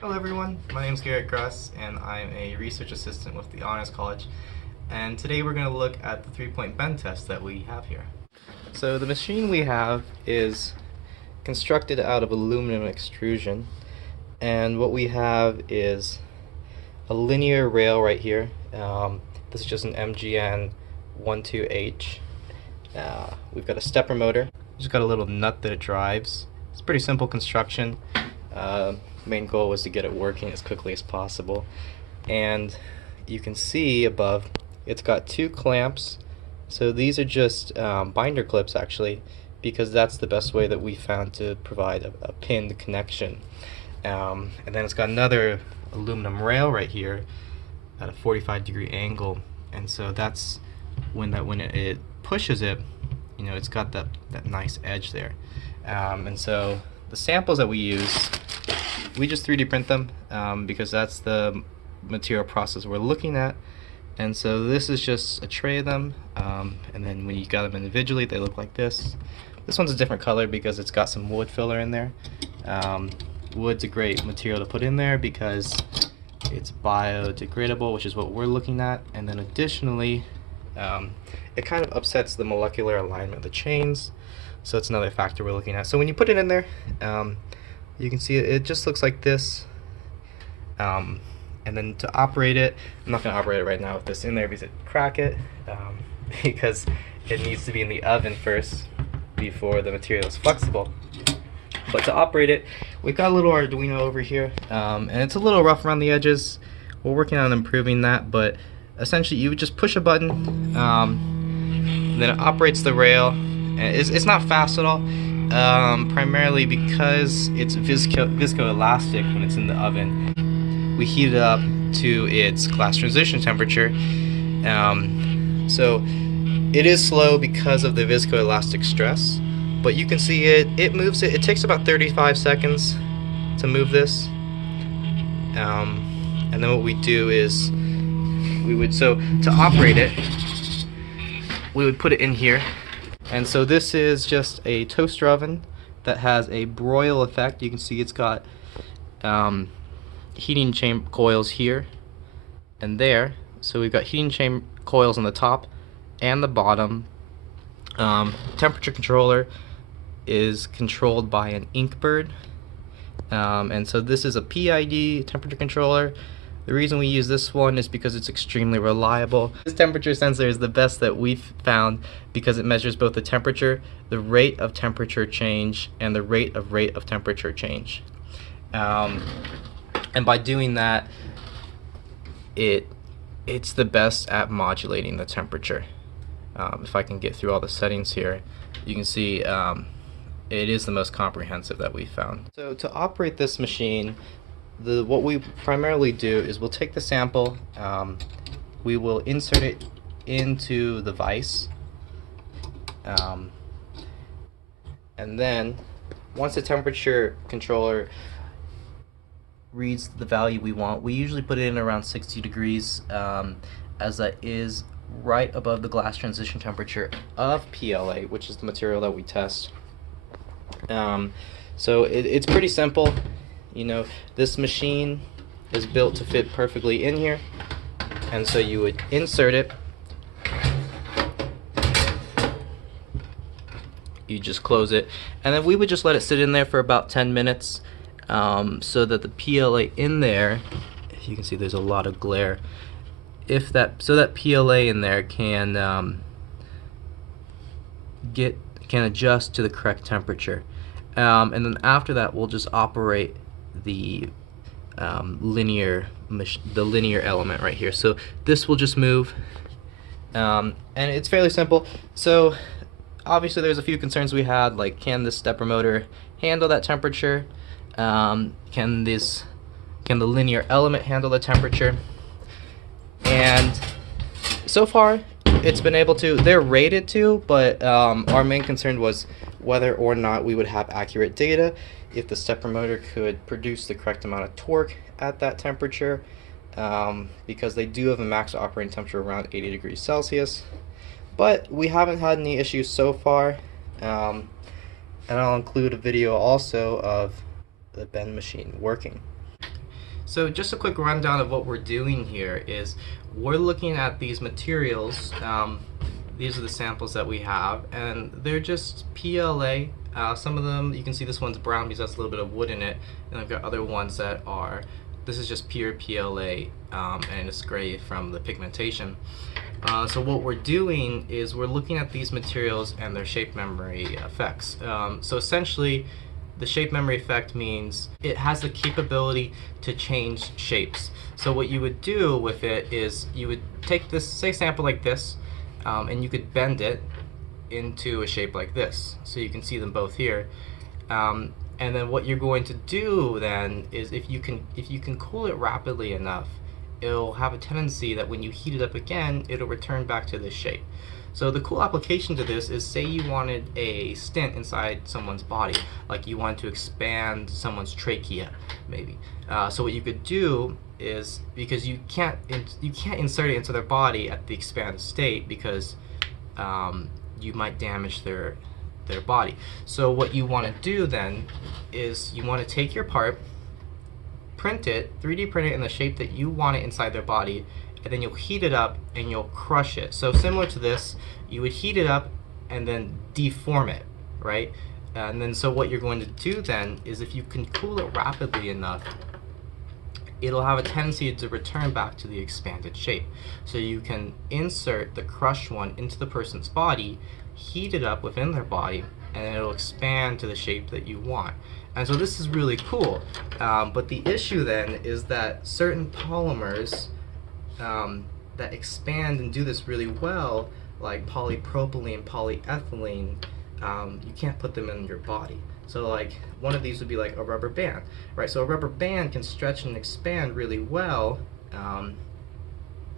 Hello everyone, my name is Garrett Gruss and I'm a research assistant with the Honors College, and today we're going to look at the three-point bend test that we have here. So the machine we have is constructed out of aluminum extrusion, and what we have is a linear rail right here. This is just an MGN 12H. We've got a stepper motor. Just got a little nut that it drives. It's pretty simple construction. Main goal was to get it working as quickly as possible. And you can see above, it's got two clamps. So these are just binder clips actually, because that's the best way that we found to provide a pinned connection. And then it's got another aluminum rail right here at a 45-degree angle, and so that's when it pushes it, you know, it's got that nice edge there. And so the samples that we use, we just 3D print them because that's the material process we're looking at. And so this is just a tray of them, and then when you got them individually, they look like this. This one's a different color because it's got some wood filler in there. Wood's a great material to put in there because it's biodegradable, which is what we're looking at. And then additionally, it kind of upsets the molecular alignment of the chains, so it's another factor we're looking at. So when you put it in there, you can see it just looks like this. And then to operate it, I'm not going to operate it right now with this in there because it crack it, because it needs to be in the oven first before the material is flexible. But to operate it, we've got a little Arduino over here, and it's a little rough around the edges. We're working on improving that, but essentially you would just push a button, and then it operates the rail. And it's not fast at all, primarily because it's viscoelastic when it's in the oven. We heat it up to its glass transition temperature, so it is slow because of the viscoelastic stress, but you can see it moves it. It takes about 35 seconds to move this, and then what we do is to operate it, we would put it in here. And so this is just a toaster oven that has a broil effect. You can see it's got heating chamber coils here and there. So we've got heating chamber coils on the top and the bottom. Temperature controller is controlled by an Inkbird, and so this is a PID temperature controller. The reason we use this one is because it's extremely reliable. This temperature sensor is the best that we've found because it measures both the temperature, the rate of temperature change, and the rate of temperature change. And by doing that, it's the best at modulating the temperature. If I can get through all the settings here, you can see it is the most comprehensive that we've found. So to operate this machine, what we primarily do is we'll take the sample, we will insert it into the vise, and then once the temperature controller reads the value we want, we usually put it in around 60 degrees, as that is right above the glass transition temperature of PLA, which is the material that we test. So it's pretty simple. You know, this machine is built to fit perfectly in here, and so you would insert it, you just close it, and then we would just let it sit in there for about 10 minutes, so that the PLA in there, if you can see there's a lot of glare, so that PLA in there can adjust to the correct temperature, and then after that we'll just operate the linear element right here. So this will just move, and it's fairly simple. So obviously there's a few concerns we had, like, can this stepper motor handle that temperature? Can the linear element handle the temperature? And so far it's been able to. They're rated to, but our main concern was whether or not we would have accurate data, if the stepper motor could produce the correct amount of torque at that temperature, because they do have a max operating temperature around 80 degrees Celsius. But we haven't had any issues so far, and I'll include a video also of the bend machine working. So just a quick rundown of what we're doing here is we're looking at these materials. These are the samples that we have, and they're just PLA. Some of them, you can see this one's brown because that's a little bit of wood in it, and I've got other ones that are, this is just pure PLA, and it's gray from the pigmentation. So what we're doing is we're looking at these materials and their shape memory effects. So essentially, the shape memory effect means it has the capability to change shapes. So what you would do with it is you would take this, say, sample like this, and you could bend it into a shape like this. So you can see them both here. And then what you're going to do then is if you can cool it rapidly enough, it'll have a tendency that when you heat it up again, it'll return back to this shape. So the cool application to this is, say you wanted a stent inside someone's body, like you want to expand someone's trachea, maybe. So what you could do is, because you can't insert it into their body at the expanded state because you might damage their body. So what you want to do then is you want to take your part, print it, 3D print it in the shape that you want it inside their body, and then you'll heat it up and you'll crush it. So similar to this, you would heat it up and then deform it, right? And then so what you're going to do then is, if you can cool it rapidly enough, it'll have a tendency to return back to the expanded shape. So you can insert the crushed one into the person's body, heat it up within their body, and it'll expand to the shape that you want. And so this is really cool. But the issue then is that certain polymers that expand and do this really well, like polypropylene, polyethylene, you can't put them in your body. So like one of these would be like a rubber band, right? So a rubber band can stretch and expand really well,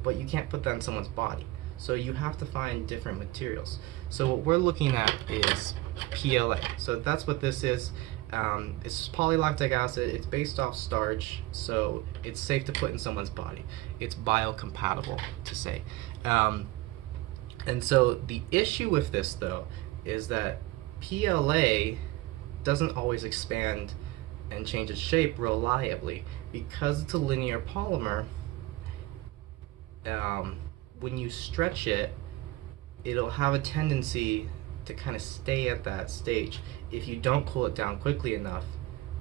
but you can't put that in someone's body. So you have to find different materials. So what we're looking at is PLA. So that's what this is. It's polylactic acid. It's based off starch, so it's safe to put in someone's body. It's biocompatible, to say. And so the issue with this, though, is that PLA doesn't always expand and change its shape reliably. Because it's a linear polymer, when you stretch it, it'll have a tendency to kind of stay at that stage. If you don't cool it down quickly enough,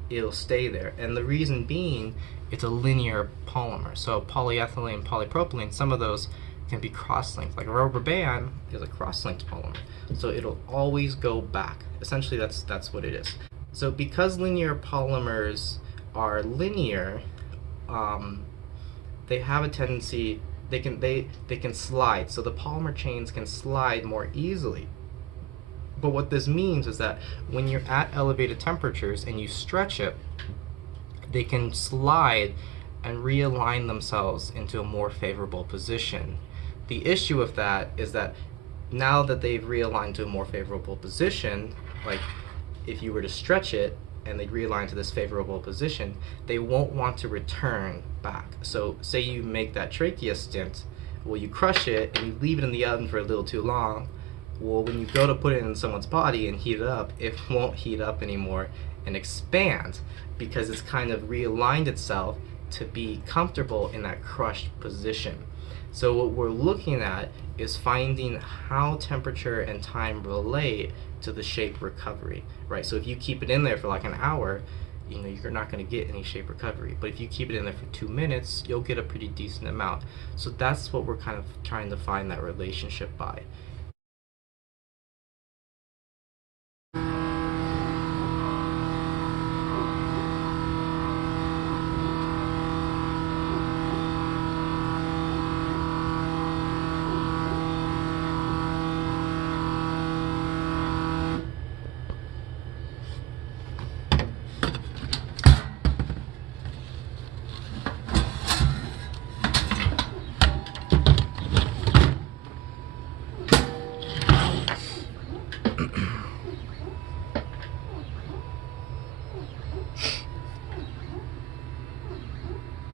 it'll stay there. And the reason being, it's a linear polymer. So polyethylene, polypropylene, some of those can be cross-linked. Like a rubber band is a cross-linked polymer. So it'll always go back. Essentially, that's what it is. So because linear polymers are linear, they have a tendency, they can slide. So the polymer chains can slide more easily. But what this means is that when you're at elevated temperatures and you stretch it, they can slide and realign themselves into a more favorable position. The issue with that is that now that they've realigned to a more favorable position, like if you were to stretch it and they'd realign to this favorable position, they won't want to return back. So say you make that trachea stent, well, you crush it and you leave it in the oven for a little too long. Well, when you go to put it in someone's body and heat it up, it won't heat up anymore and expand because it's kind of realigned itself to be comfortable in that crushed position. So what we're looking at is finding how temperature and time relate to the shape recovery, right? So if you keep it in there for like an hour, you're not going to get any shape recovery. But if you keep it in there for 2 minutes, you'll get a pretty decent amount. So that's what we're kind of trying to find that relationship by.